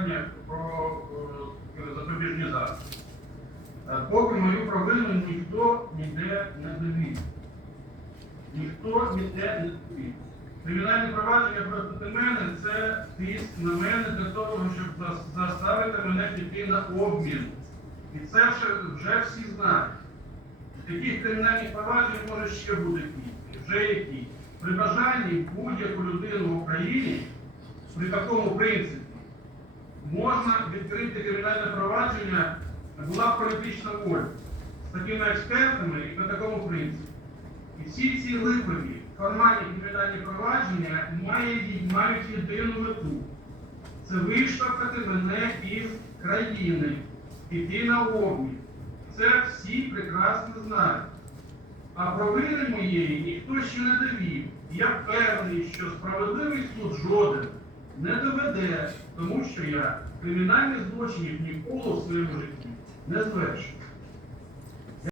питання про е, запобіжні заходи. Е, Поки мою провину ніхто ніде не довів. Ніхто ніде не довів. Кримінальне провадження проти мене це тиск на мене для того, щоб заставити мене піти на обмін. І це вже всі знають. Таких кримінальних проваджень може ще бути кілька, вже які. При бажанні будь-яку людину в Україні при такому принципі можна відкрити кримінальне провадження, була політична воля з такими експертами і по такому принципі. І всі ці липові формальні кримінальні провадження мають, мають єдину мету. Це виштовхати мене із країни, піти на обмін. Це всі прекрасно знають. А провини моєї ніхто ще не довів. Я впевнений, що справедливий суд жоден не доведе, тому що я кримінальних злочинів ніколи в своєму житті не звершив.